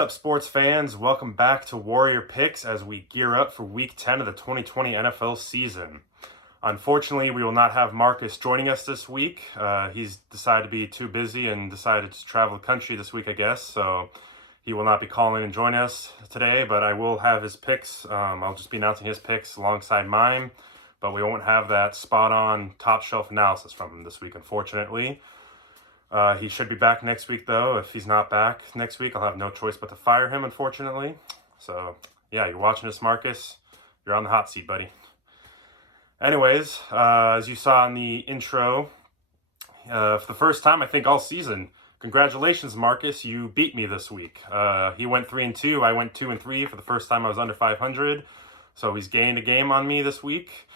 up, sports fans? Welcome back to Warrior Picks as we gear up for Week 10 of the 2020 NFL season. Unfortunately, we will not have Marcus joining us this week. He's decided to be too busy and decided to travel the country this week, I guess. So he will not be calling and joining us today, but I will have his picks. I'll just be announcing his picks alongside mine, but we won't have that spot-on top-shelf analysis from him this week, unfortunately. He should be back next week, though. If he's not back next week, I'll have no choice but to fire him, unfortunately. So, yeah, you're watching this, Marcus. You're on the hot seat, buddy. Anyways, as you saw in the intro, for the first time, I think, all season, congratulations, Marcus. You beat me this week. He went 3-2. I went 2-3 for the first time I was under 500. So he's gained a game on me this week.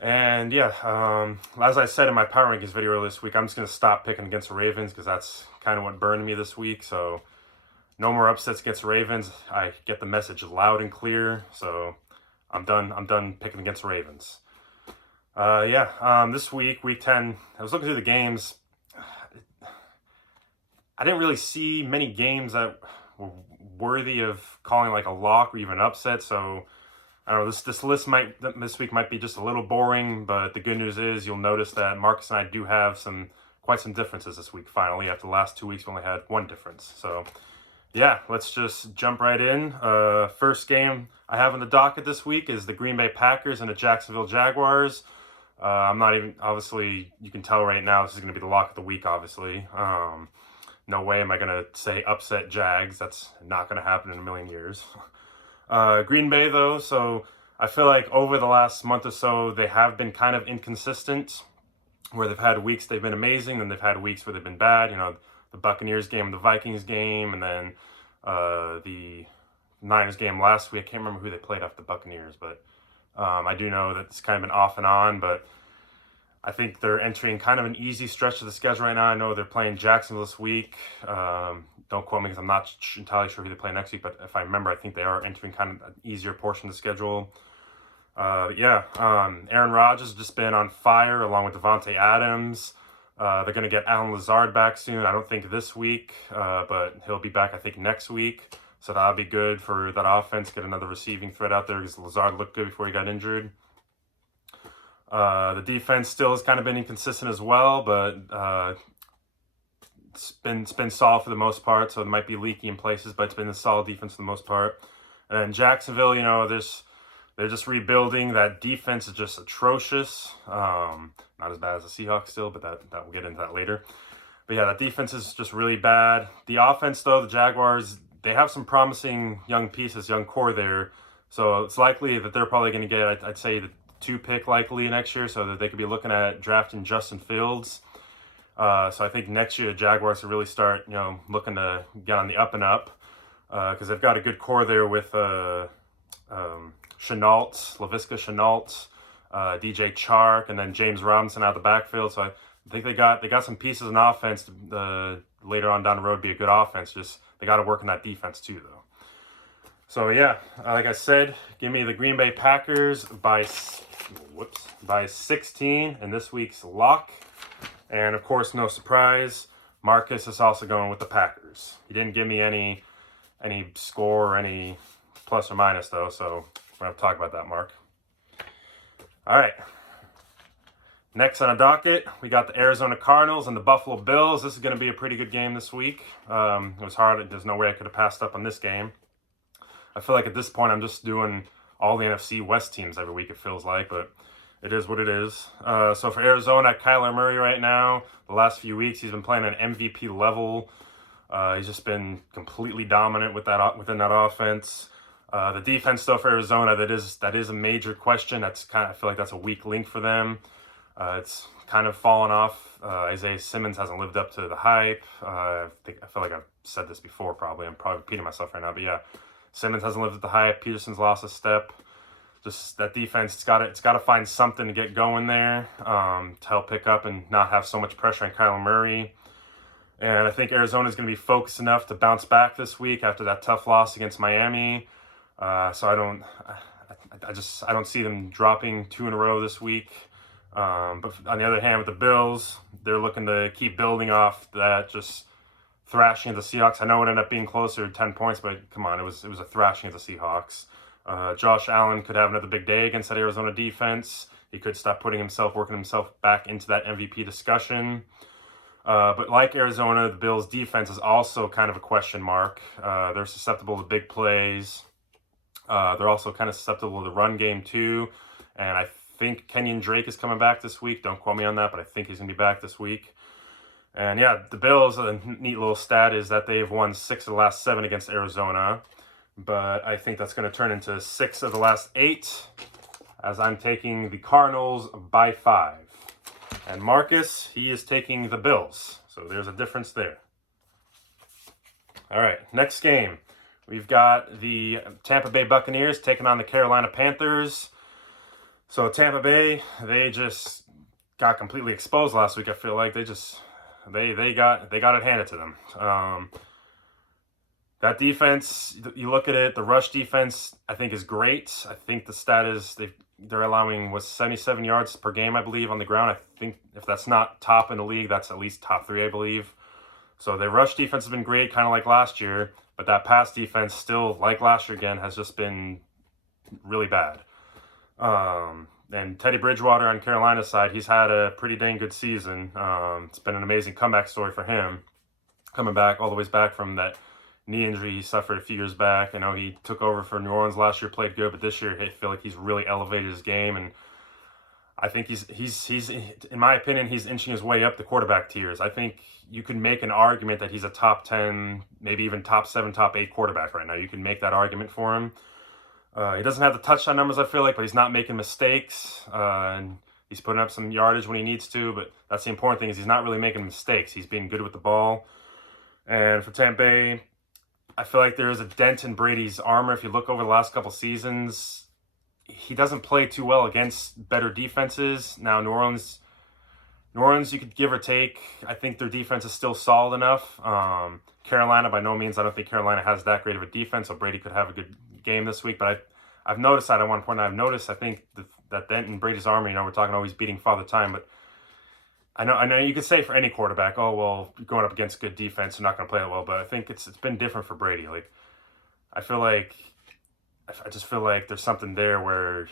And yeah, as I said in my Power Rankings video this week, I'm just going to stop picking against the Ravens because that's kind of what burned me this week. So no more upsets against the Ravens. I get the message loud and clear. So I'm done picking against the Ravens. This week, Week 10, I was looking through the games. I didn't really see many games that were worthy of calling like a lock or even upset. So I don't know, this list this week might be just a little boring, but the good news is you'll notice that Marcus and I do have quite some differences this week, finally. After the last 2 weeks, we only had one difference. So, yeah, let's just jump right in. First game I have on the docket this week is the Green Bay Packers and the Jacksonville Jaguars. I'm not even, obviously, you can tell right now this is going to be the lock of the week, obviously. No way am I going to say upset Jags. That's not going to happen in a million years. Green Bay, though, so I feel like over the last month or so, they have been kind of inconsistent, where they've had weeks they've been amazing, then they've had weeks where they've been bad. You know, the Buccaneers game, the Vikings game, and then the Niners game last week. I can't remember who they played after the Buccaneers, but I do know that it's kind of been off and on, but I think they're entering kind of an easy stretch of the schedule right now. I know they're playing Jacksonville this week. Don't quote me because I'm not entirely sure who they play next week, but if I remember, I think they are entering kind of an easier portion of the schedule. Aaron Rodgers has just been on fire along with Devontae Adams. They're going to get Alan Lazard back soon. I don't think this week, but he'll be back, I think, next week. So that'll be good for that offense. Get another receiving threat out there because Lazard looked good before he got injured. The defense still has kind of been inconsistent as well, but it's been solid for the most part, so it might be leaky in places, but it's been a solid defense for the most part. And then Jacksonville, you know, they're just rebuilding. That defense is just atrocious. Not as bad as the Seahawks still, but that we'll get into that later. But yeah, that defense is just really bad. The offense, though, the Jaguars, they have some promising young pieces, young core there. So it's likely that they're probably going to get, I'd say, the 2 pick likely next year, so that they could be looking at drafting Justin Fields. So I think next year the Jaguars will really start, looking to get on the up and up because they've got a good core there with Laviska Shenault, DJ Chark, and then James Robinson out of the backfield. So I think they got some pieces in offense later on down the road be a good offense. Just they got to work on that defense too, though. So yeah, like I said, give me the Green Bay Packers by 16 in this week's lock. And of course, no surprise, Marcus is also going with the Packers. He didn't give me any score or any plus or minus, though, so we're going to talk about that, Mark. All right. Next on the docket, we got the Arizona Cardinals and the Buffalo Bills. This is going to be a pretty good game this week. It was hard. There's no way I could have passed up on this game. I feel like at this point, I'm just doing all the NFC West teams every week, it feels like, but it is what it is. So for Arizona, Kyler Murray right now, the last few weeks, he's been playing at MVP level. He's just been completely dominant within that offense. The defense, though, for Arizona, that is a major question. I feel like that's a weak link for them. It's kind of fallen off. Isaiah Simmons hasn't lived up to the hype. I feel like I've said this before, probably. I'm probably repeating myself right now, but yeah. Simmons hasn't lived at the hype. Peterson's lost a step. Just that defense, it's got to find something to get going there to help pick up and not have so much pressure on Kyler Murray. And I think Arizona's going to be focused enough to bounce back this week after that tough loss against Miami. So I don't see them dropping 2 in a row this week. But on the other hand, with the Bills, they're looking to keep building off that just thrashing of the Seahawks. I know it ended up being closer to 10 points, but come on, it was a thrashing of the Seahawks. Josh Allen could have another big day against that Arizona defense. He could stop working himself back into that MVP discussion. But like Arizona, the Bills' defense is also kind of a question mark. They're susceptible to big plays. They're also kind of susceptible to the run game too. And I think Kenyon Drake is coming back this week. Don't quote me on that, but I think he's going to be back this week. And yeah, the Bills, a neat little stat is that they've won 6 of the last 7 against Arizona. But I think that's going to turn into 6 of the last 8, as I'm taking the Cardinals by 5. And Marcus, he is taking the Bills. So there's a difference there. All right, next game. We've got the Tampa Bay Buccaneers taking on the Carolina Panthers. So Tampa Bay, they just got completely exposed last week. I feel like they got it handed to them. That defense, you look at it, the rush defense, I think is great. I think the stat is they're allowing 77 yards per game, I believe, on the ground. I think if that's not top in the league, that's at least top 3, I believe. So their rush defense has been great, kind of like last year. But that pass defense still, like last year again, has just been really bad. And Teddy Bridgewater on Carolina's side, he's had a pretty dang good season. It's been an amazing comeback story for him. Coming back all the way back from that knee injury he suffered a few years back. I know he took over for New Orleans last year, played good, but this year I feel like he's really elevated his game, and I think he's in my opinion, he's inching his way up the quarterback tiers. I think you can make an argument that he's a top 10, maybe even top 7, top 8 quarterback right now. You can make that argument for him. He doesn't have the touchdown numbers, I feel like, but he's not making mistakes, and he's putting up some yardage when he needs to, but that's the important thing, is he's not really making mistakes. He's being good with the ball. And for Tampa Bay, I feel like there is a dent in Brady's armor. If you look over the last couple seasons, he doesn't play too well against better defenses. Now, New Orleans, you could give or take. I think their defense is still solid enough. Carolina, by no means, I don't think Carolina has that great of a defense, so Brady could have a good game this week. But I've noticed that at one point. I've noticed, I think, that dent in Brady's armor, we're talking always beating Father Time, but I know you could say for any quarterback, oh, well, going up against good defense, they're not going to play that well. But I think it's been different for Brady. Like, I just feel like there's something there where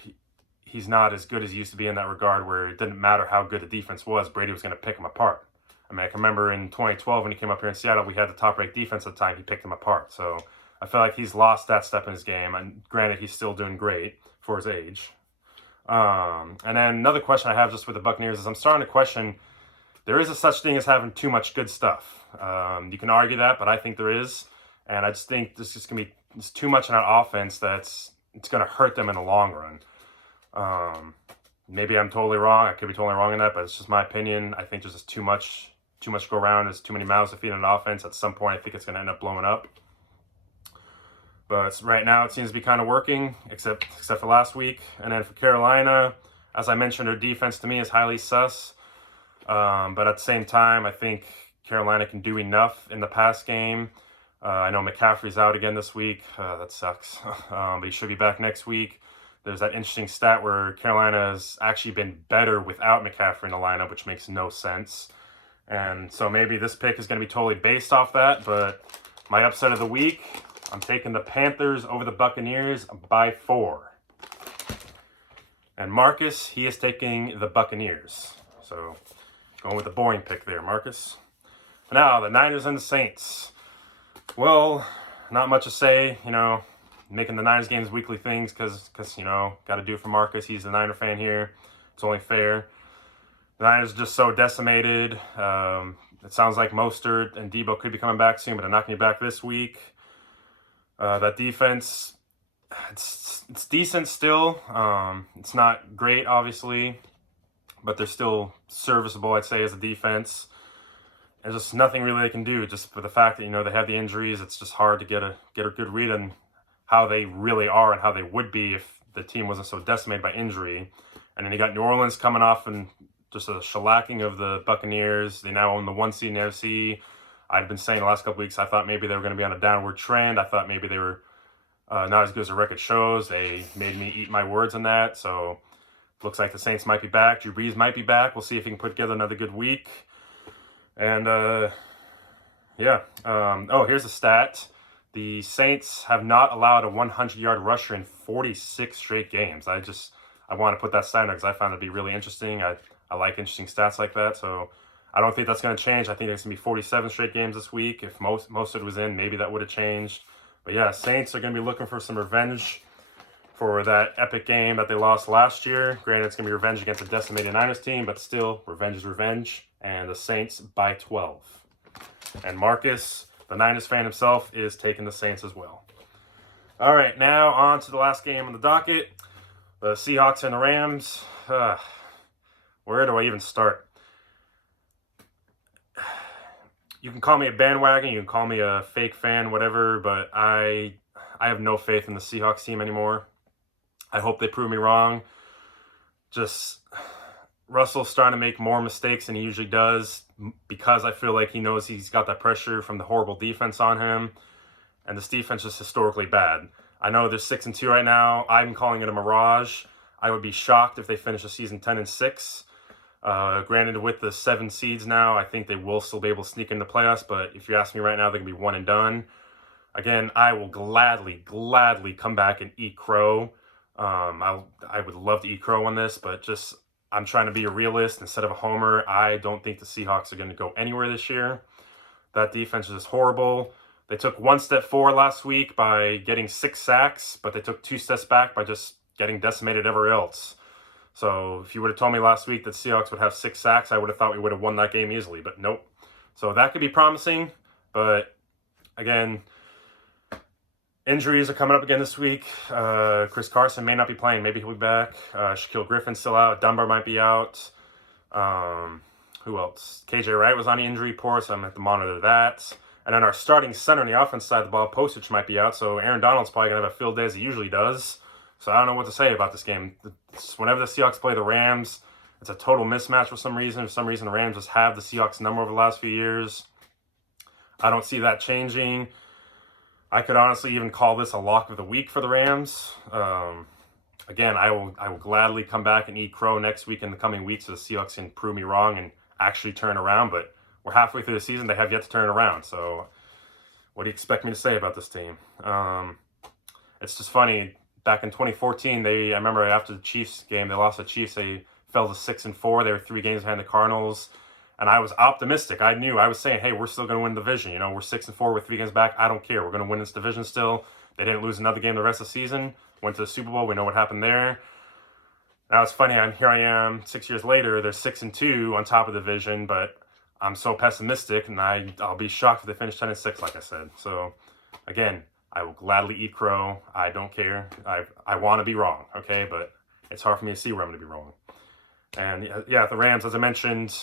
he's not as good as he used to be in that regard, where it didn't matter how good the defense was, Brady was going to pick him apart. I mean, I can remember in 2012 when he came up here in Seattle, we had the top-ranked defense at the time. He picked him apart. So I feel like he's lost that step in his game. And granted, he's still doing great for his age. And then another question I have just with the Buccaneers is I'm starting to question, there is a such thing as having too much good stuff. You can argue that, but I think there is. And I just think this is going to be too much in our offense it's going to hurt them in the long run. Maybe I'm totally wrong. I could be totally wrong in that, but it's just my opinion. I think there's just too much to go around. There's too many mouths to feed in an offense. At some point, I think it's going to end up blowing up. But right now, it seems to be kind of working, except for last week. And then for Carolina, as I mentioned, their defense to me is highly sus. But at the same time, I think Carolina can do enough in the pass game. I know McCaffrey's out again this week. That sucks. But he should be back next week. There's that interesting stat where Carolina has actually been better without McCaffrey in the lineup, which makes no sense. And so maybe this pick is going to be totally based off that. But my upset of the week, I'm taking the Panthers over the Buccaneers by 4. And Marcus, he is taking the Buccaneers. So going with the boring pick there, Marcus. Now, the Niners and the Saints. Well, not much to say, making the Niners games weekly things because got to do it for Marcus. He's a Niner fan here. It's only fair. The Niners are just so decimated. It sounds like Mostert and Debo could be coming back soon, but they're not going to be back this week. That defense, it's decent still. It's not great, obviously, but they're still serviceable, I'd say, as a defense. There's just nothing really they can do, just for the fact that, they have the injuries. It's just hard to get a good read on how they really are and how they would be if the team wasn't so decimated by injury. And then you got New Orleans coming off and just a shellacking of the Buccaneers. They now own the 1 seed in the NFC. I've been saying the last couple weeks, I thought maybe they were going to be on a downward trend. I thought maybe they were not as good as the record shows. They made me eat my words on that. So looks like the Saints might be back. Drew Brees might be back. We'll see if he can put together another good week. And Yeah. Oh, here's a stat. The Saints have not allowed a 100-yard rusher in 46 straight games. I want to put that stat in because I found it to be really interesting. I like interesting stats like that. So I don't think that's going to change. I think it's going to be 47 straight games this week. If most of it was in, maybe that would have changed. But yeah, Saints are going to be looking for some revenge for that epic game that they lost last year. Granted, it's going to be revenge against a decimated Niners team, but still, revenge is revenge. And the Saints by 12. And Marcus, the Niners fan himself, is taking the Saints as well. All right, now on to the last game on the docket. The Seahawks and the Rams. Where do I even start? You can call me a bandwagon, you can call me a fake fan, whatever, but I have no faith in the Seahawks team anymore. I hope they prove me wrong. Just Russell's starting to make more mistakes than he usually does because I feel like he knows he's got that pressure from the horrible defense on him. And this defense is historically bad. I know they're 6-2 right now. I'm calling it a mirage. I would be shocked if they finish the season 10-6. Granted, with the 7 seeds now, I think they will still be able to sneak into playoffs. But if you ask me right now, they're going to be one and done. Again, I will gladly come back and eat crow. I would love to eat crow on this, but just I'm trying to be a realist instead of a homer. I don't think the Seahawks are going to go anywhere this year. That defense is just horrible. They took one step forward last week by getting 6 sacks, but they took 2 steps back by just getting decimated everywhere else. So if you would have told me last week that Seahawks would have 6 sacks, I would have thought we would have won that game easily, but nope. So that could be promising, but again, injuries are coming up again this week. Chris Carson may not be playing. Maybe he'll be back. Shaquille Griffin's still out. Dunbar might be out. Who else? KJ Wright was on the injury report, so I'm going to have to monitor that. And then our starting center on the offense side of the ball, Postage, might be out. So Aaron Donald's probably going to have a field day as he usually does. So I don't know what to say about this game. Whenever the Seahawks play the Rams, it's a total mismatch for some reason. For some reason, the Rams just have the Seahawks number over the last few years. I don't see that changing. I could honestly even call this a lock of the week for the Rams. Again, I will gladly come back and eat crow next week in the coming weeks so the Seahawks can prove me wrong and actually turn around. But we're halfway through the season. They have yet to turn around. So what do you expect me to say about this team? It's just funny. Back in 2014, I remember after the Chiefs game, they lost the Chiefs. They fell to 6-4. They were 3 games behind the Cardinals. And I was optimistic. I was saying, hey, we're still going to win the division. You know, we're 6-4 with 3 games back. I don't care. We're going to win this division still. They didn't lose another game the rest of the season. Went to the Super Bowl. We know what happened there. Now it's funny. Here I am 6 years later. They're 6-2 on top of the division, but I'm so pessimistic, and I'll be shocked if they finish 10-6, like I said. So, again, I will gladly eat crow. I don't care. I want to be wrong, okay? But it's hard for me to see where I'm going to be wrong. And, yeah, the Rams, as I mentioned,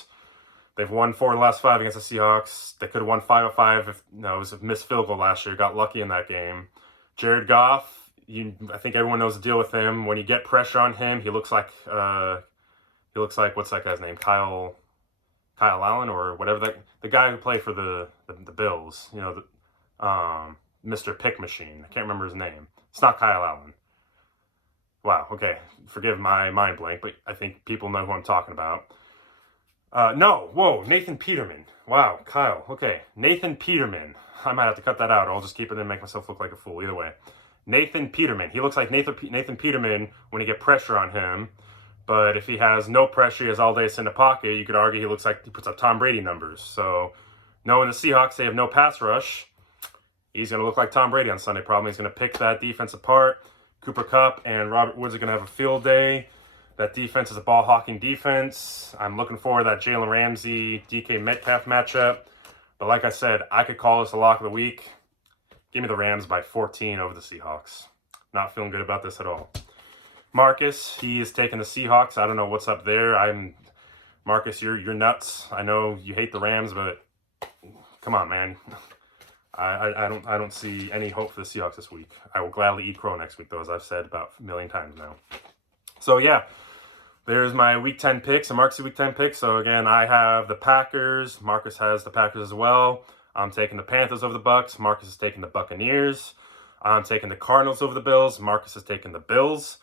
they've won 4 of the last 5 against the Seahawks. They could have won 5 of 5 if it was a missed field goal last year. Got lucky in that game. Jared Goff, I think everyone knows the deal with him. When you get pressure on him, he looks like what's that guy's name? Kyle Allen or whatever, the guy who played for the Bills. You know, Mr. Pick Machine. I can't remember his name. It's not Kyle Allen. Wow. Okay, forgive my mind blank, but I think people know who I'm talking about. Nathan Peterman. Wow, Kyle. Okay, Nathan Peterman. I might have to cut that out, or I'll just keep it in and make myself look like a fool. Either way. Nathan Peterman. He looks like Nathan Peterman when you get pressure on him. But if he has no pressure, he has all day to sit in the pocket, you could argue he looks like he puts up Tom Brady numbers. So, knowing the Seahawks, they have no pass rush, he's going to look like Tom Brady on Sunday probably. He's going to pick that defense apart. Cooper Kupp and Robert Woods are going to have a field day. That defense is a ball-hawking defense. I'm looking forward to that Jalen Ramsey, DK Metcalf matchup. But like I said, I could call this a lock of the week. Give me the Rams by 14 over the Seahawks. Not feeling good about this at all. Marcus, he is taking the Seahawks. I don't know what's up there. Marcus, you're nuts. I know you hate the Rams, but come on, man. I don't see any hope for the Seahawks this week. I will gladly eat crow next week, though, as I've said about a million times now. So yeah, there's my Week 10 picks, and Marcus' Week 10 picks. So again, I have the Packers. Marcus has the Packers as well. I'm taking the Panthers over the Bucks. Marcus is taking the Buccaneers. I'm taking the Cardinals over the Bills. Marcus is taking the Bills.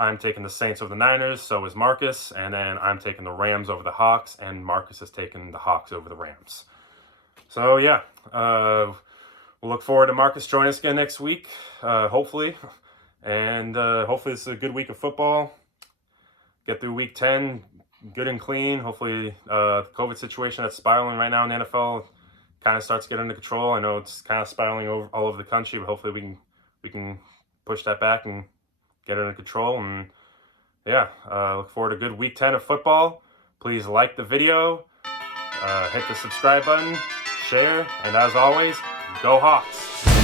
I'm taking the Saints over the Niners, so is Marcus. And then I'm taking the Rams over the Hawks, and Marcus is taking the Hawks over the Rams. So yeah, we'll look forward to Marcus joining us again next week, hopefully. And hopefully this is a good week of football. Get through week 10 good and clean. Hopefully the COVID situation that's spiraling right now in the NFL kind of starts getting under control. I know it's kind of spiraling all over the country, but hopefully we can push that back and get it under control. And yeah, look forward to good week 10 of football. Please like the video, hit the subscribe button, share, and as always, go Hawks!